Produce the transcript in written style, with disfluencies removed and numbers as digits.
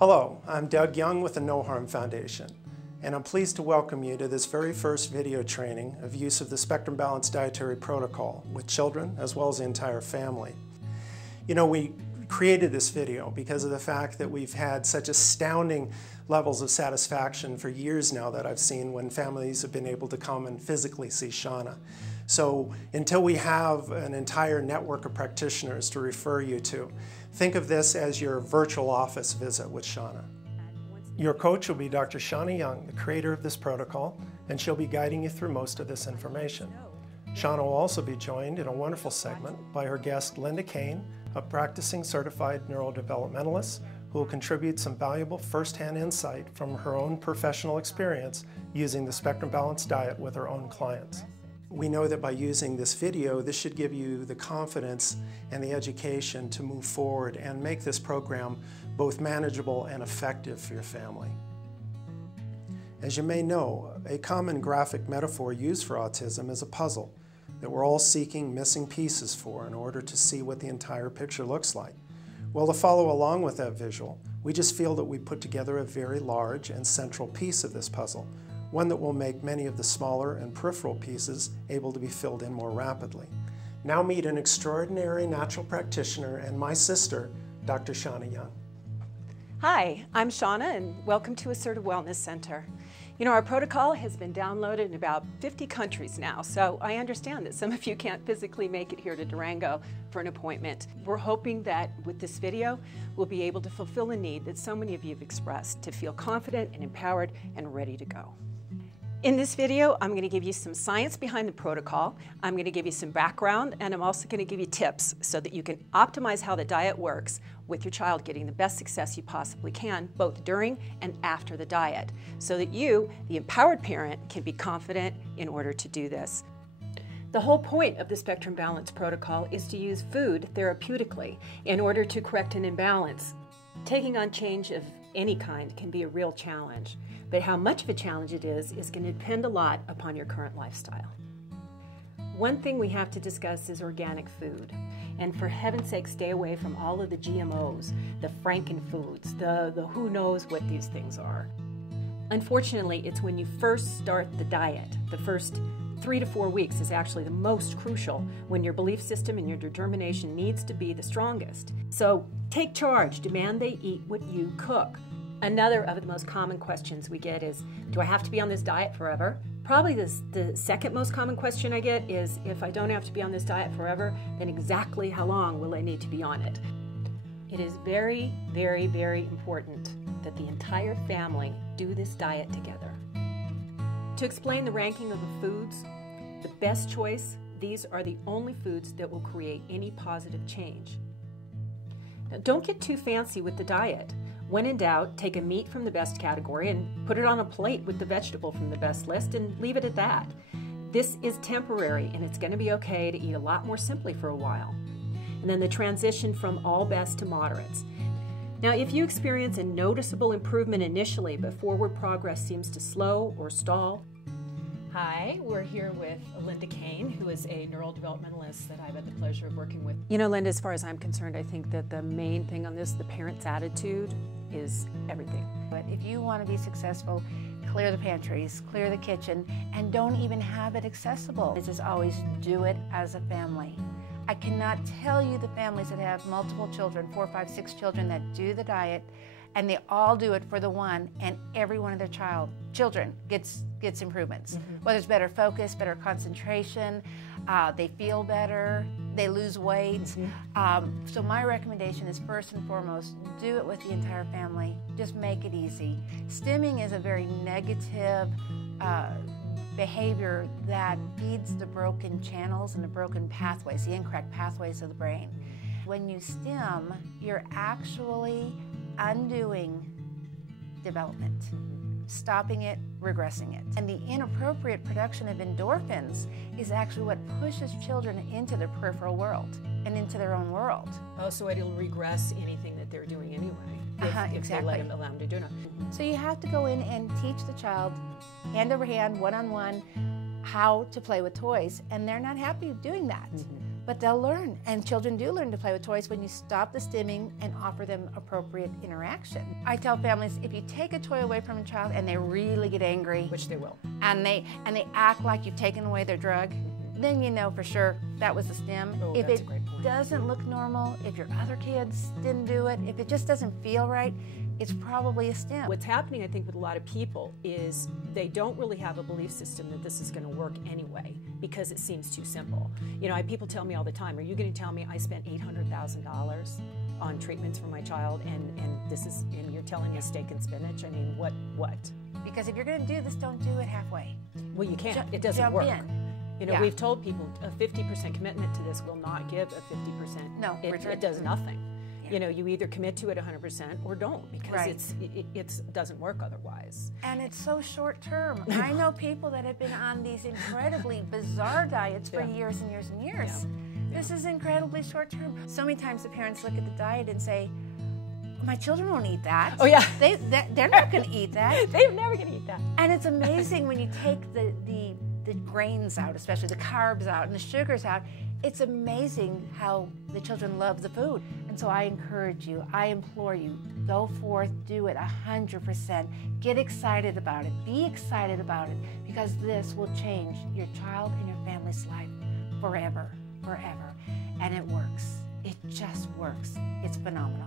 Hello, I'm Doug Young with the NoHarm Foundation, and I'm pleased to welcome you to this very first video training of use of the Spectrum Balanced Dietary Protocol with children as well as the entire family. You know, we created this video because of the fact that we've had such astounding levels of satisfaction for years now that I've seen when families have been able to come and physically see Shauna. So until we have an entire network of practitioners to refer you to, think of this as your virtual office visit with Shauna. Your coach will be Dr. Shauna Young, the creator of this protocol, and she'll be guiding you through most of this information. Shauna will also be joined in a wonderful segment by her guest Linda Kane, a practicing certified neurodevelopmentalist who will contribute some valuable first-hand insight from her own professional experience using the Spectrum Balanced diet with her own clients. We know that by using this video, this should give you the confidence and the education to move forward and make this program both manageable and effective for your family. As you may know, a common graphic metaphor used for autism is a puzzle that we're all seeking missing pieces for in order to see what the entire picture looks like. Well, to follow along with that visual, we just feel that we put together a very large and central piece of this puzzle, one that will make many of the smaller and peripheral pieces able to be filled in more rapidly. Now meet an extraordinary natural practitioner and my sister, Dr. Shauna Young. Hi, I'm Shauna and welcome to Assertive Wellness Center. You know, our protocol has been downloaded in about 50 countries now, so I understand that some of you can't physically make it here to Durango for an appointment. We're hoping that with this video, we'll be able to fulfill a need that so many of you have expressed to feel confident and empowered and ready to go. In this video, I'm going to give you some science behind the protocol, I'm going to give you some background, and I'm also going to give you tips so that you can optimize how the diet works with your child getting the best success you possibly can, both during and after the diet, so that you, the empowered parent, can be confident in order to do this. The whole point of the Spectrum Balance protocol is to use food therapeutically in order to correct an imbalance. Taking on change of any kind can be a real challenge, but how much of a challenge it is going to depend a lot upon your current lifestyle. One thing we have to discuss is organic food, and for heaven's sake, stay away from all of the GMOs, the frankenfoods, the who knows what these things are. Unfortunately, it's when you first start the diet, the first 3 to 4 weeks is actually the most crucial when your belief system and your determination needs to be the strongest. So take charge, demand they eat what you cook. Another of the most common questions we get is, do I have to be on this diet forever? Probably the second most common question I get is, if I don't have to be on this diet forever, then exactly how long will I need to be on it? It is very, very, very important that the entire family do this diet together. To explain the ranking of the foods, the best choice, these are the only foods that will create any positive change. Now, don't get too fancy with the diet. When in doubt, take a meat from the best category and put it on a plate with the vegetable from the best list and leave it at that. This is temporary and it's going to be okay to eat a lot more simply for a while. And then the transition from all best to moderates. Now, if you experience a noticeable improvement initially, but forward progress seems to slow or stall. Hi, we're here with Linda Kane, who is a neurodevelopmentalist that I've had the pleasure of working with. You know, Linda, as far as I'm concerned, I think that the main thing on this, the parent's attitude, is everything. But if you want to be successful, clear the pantries, clear the kitchen, and don't even have it accessible. This is always do it as a family. I cannot tell you the families that have multiple children, 4, 5, 6 children that do the diet, and they all do it for the one, and every one of their children gets improvements. Whether it's better focus, better concentration, they feel better, they lose weight. So my recommendation is, first and foremost, do it with the entire family. Just make it easy. Stimming is a very negative behavior that feeds the broken channels and the broken pathways, the incorrect pathways of the brain. When you stim, you're actually undoing development, stopping it, regressing it. And the inappropriate production of endorphins is actually what pushes children into their peripheral world and into their own world. Oh, so it'll regress anything that they're doing anyway, if exactly. they allow them to do it. So you have to go in and teach the child, hand over hand, one-on-one, how to play with toys, and they're not happy doing that. But they'll learn, and children do learn to play with toys when you stop the stimming and offer them appropriate interaction. I tell families, if you take a toy away from a child and they really get angry, Which they will. and they act like you've taken away their drug, then you know for sure that was a stim. Oh, If that's it a great point. doesn't look normal, if your other kids didn't do it, if it just doesn't feel right, it's probably a stim. What's happening, I think, with a lot of people is they don't really have a belief system that this is going to work anyway because it seems too simple. You know, people tell me all the time, are you going to tell me I spent $800,000 on treatments for my child and you're telling me steak and spinach? I mean, what? Because if you're going to do this, don't do it halfway. Well, you can't. It doesn't Jump work. in. You know, Yeah. We've told people a 50% commitment to this will not give a 50%. No, It does nothing. Yeah. You know, you either commit to it 100% or don't, because Right. it doesn't work otherwise. And it's so short term. I know people that have been on these incredibly bizarre diets for Yeah. years and years and years. Yeah. This is incredibly short term. So many times the parents look at the diet and say, my children won't eat that. Oh, yeah. They're not going to eat that. They're never going to eat that. And it's amazing when you take the grains out, especially the carbs out and the sugars out, it's amazing how the children love the food. And so I encourage you, I implore you, go forth, do it 100%. Get excited about it. Be excited about it, because this will change your child and your family's life forever, forever. And it works. It just works. It's phenomenal.